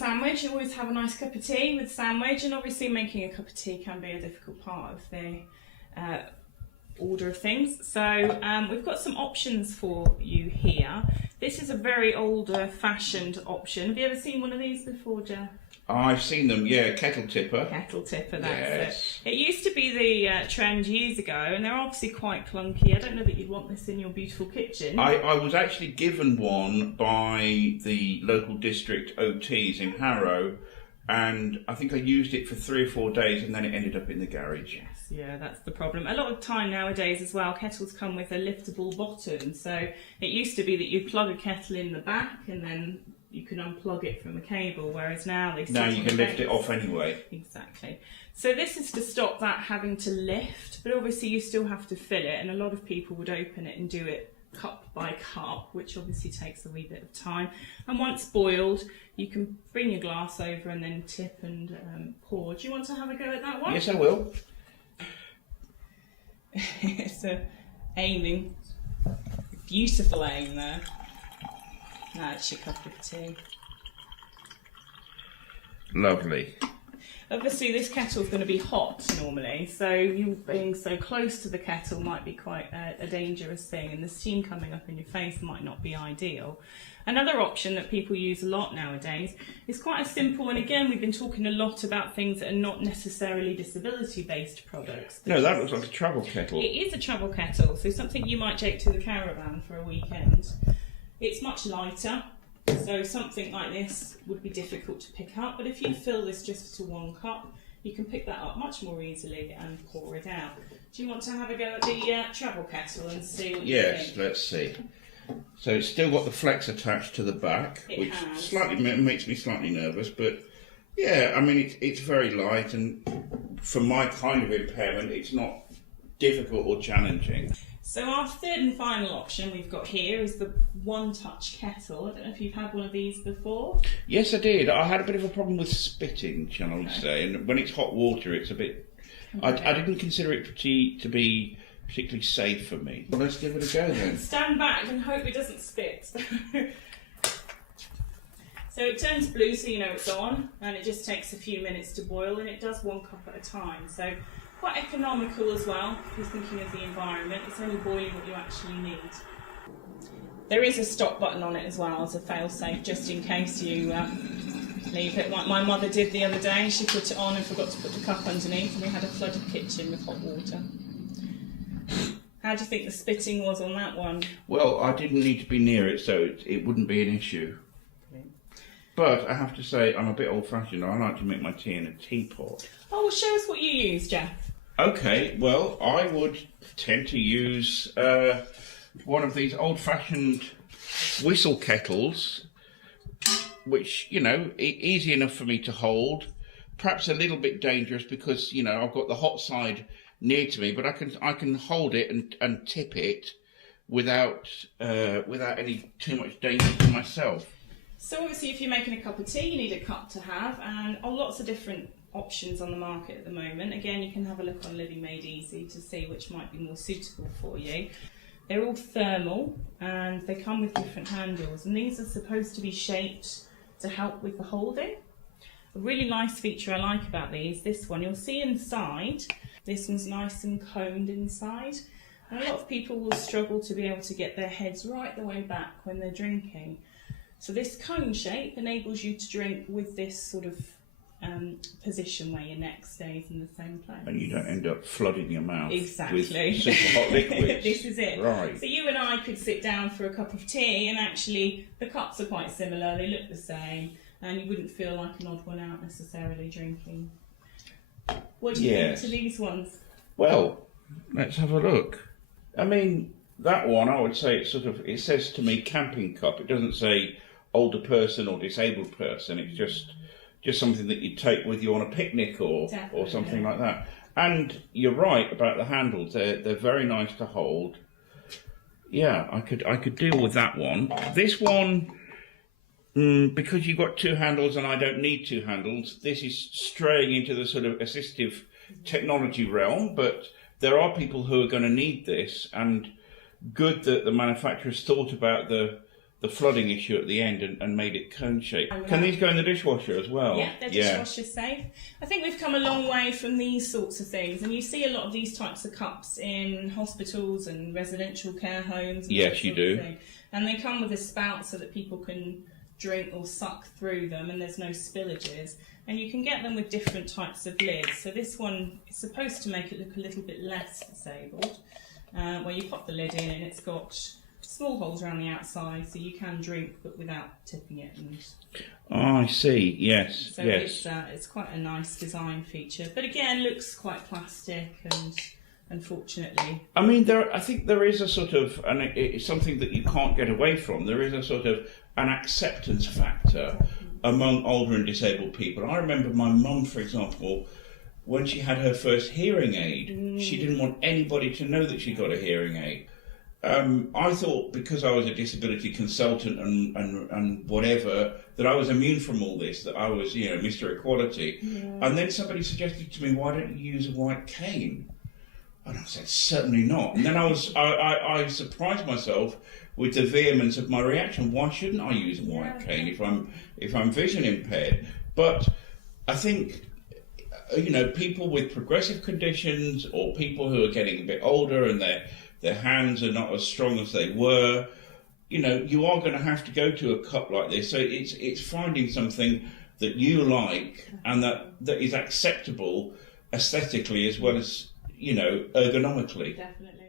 sandwich. You always have a nice cup of tea with sandwich, and obviously making a cup of tea can be a difficult part of the order of things. So we've got some options for you here. This is a very old-fashioned option. Have you ever seen one of these before, Jeff? I've seen them, yeah, kettle tipper. Kettle tipper, that's yes. it. It used to be the trend years ago, and they're obviously quite clunky. I don't know that you'd want this in your beautiful kitchen. I was actually given one by the local district OTs in Harrow, and I think I used it for 3 or 4 days, and then it ended up in the garage. Yes, yeah, that's the problem. A lot of time nowadays as well, kettles come with a liftable bottom. So it used to be that you'd plug a kettle in the back, and then you can unplug it from a cable, whereas now they now you can lift it off anyway. Exactly. So this is to stop that having to lift, but obviously you still have to fill it, and a lot of people would open it and do it cup by cup, which obviously takes a wee bit of time. And once boiled, you can bring your glass over and then tip and pour. Do you want to have a go at that one? Yes, I will. It's aiming. Beautiful aim there. Now it's your cup of tea. Lovely. Obviously this kettle's going to be hot normally, so you being so close to the kettle might be quite a dangerous thing, and the steam coming up in your face might not be ideal. Another option that people use a lot nowadays is quite a simple, and again we've been talking a lot about things that are not necessarily disability based products. No, that looks like a travel kettle. It is a travel kettle, so something you might take to the caravan for a weekend. It's much lighter, so something like this would be difficult to pick up, but if you fill this just to 1 cup, you can pick that up much more easily and pour it out. Do you want to have a go at the travel kettle and see what you think? Yes, let's see. So it's still got the flex attached to the back, which slightly makes me slightly nervous, but yeah, I mean it's very light, and for my kind of impairment, it's not difficult or challenging. So our third and final option we've got here is the OneTouch Kettle. I don't know if you've had one of these before. Yes, I did. I had a bit of a problem with spitting, shall I say, and when it's hot water, it's a bit. I didn't consider it to be particularly safe for me. Well, let's give it a go then. Stand back and hope it doesn't spit. So it turns blue, so you know it's on, and it just takes a few minutes to boil, and it does 1 cup at a time. So quite economical as well, if you're thinking of the environment. It's only boiling what you actually need. There is a stop button on it as well as a fail-safe, just in case you leave it. Like my mother did the other day, she put it on and forgot to put the cup underneath, and we had a flooded kitchen with hot water. How do you think the spitting was on that one? Well, I didn't need to be near it, so it wouldn't be an issue. But I have to say, I'm a bit old-fashioned. I like to make my tea in a teapot. Oh, well, show us what you use, Jeff. Okay, well, I would tend to use one of these old-fashioned whistle kettles, which, you know, easy enough for me to hold. Perhaps a little bit dangerous because, you know, I've got the hot side near to me, but I can hold it and tip it without any too much danger to myself. So obviously if you're making a cup of tea, you need a cup to have, and lots of different options on the market at the moment. Again, you can have a look on Living Made Easy to see which might be more suitable for you. They're all thermal and they come with different handles, and these are supposed to be shaped to help with the holding. A really nice feature I like about these, this one, you'll see inside, this one's nice and coned inside, and a lot of people will struggle to be able to get their heads right the way back when they're drinking. So this cone shape enables you to drink with this sort of position where your neck stays in the same place. And you don't end up flooding your mouth with exactly super hot liquids. This is it. Right. So you and I could sit down for a cup of tea, and actually the cups are quite similar, they look the same, and you wouldn't feel like an odd one out necessarily drinking. What do you think to these ones? Well, let's have a look. I mean, that one, I would say it says to me camping cup. It doesn't say older person or disabled person. It's just something that you take with you on a picnic or something like that. And you're right about the handles. They're very nice to hold. Yeah, I could deal with that one. This one, because you've got 2 handles and I don't need 2 handles, this is straying into the sort of assistive technology realm, but there are people who are going to need this, and good that the manufacturers thought about the the flooding issue at the end and made it cone shaped. Can these go in the dishwasher as well? Yeah, they're dishwasher safe. I think we've come a long way from these sorts of things, and you see a lot of these types of cups in hospitals and residential care homes. And yes, you do. And they come with a spout so that people can drink or suck through them, and there's no spillages. And you can get them with different types of lids. So this one is supposed to make it look a little bit less disabled, where you pop the lid in and it's got small holes around the outside, so you can drink but without tipping it. And I see. Yes. so yes. It's quite a nice design feature, but again looks quite plastic, and unfortunately, I mean, I think there is a sort of, and it's something that you can't get away from. There is a sort of an acceptance factor among older and disabled people. I remember my mum, for example, when she had her first hearing aid, she didn't want anybody to know that she got a hearing aid. I thought because I was a disability consultant and whatever, that I was immune from all this, that I was, Mr. Equality. Yeah. And then somebody suggested to me, why don't you use a white cane? And I said, certainly not. And then I surprised myself with the vehemence of my reaction. Why shouldn't I use a white cane if I'm vision impaired? But I think, people with progressive conditions or people who are getting a bit older and their hands are not as strong as they were, you are going to have to go to a cup like this. So it's finding something that you like and that is acceptable aesthetically as well as, ergonomically. Definitely.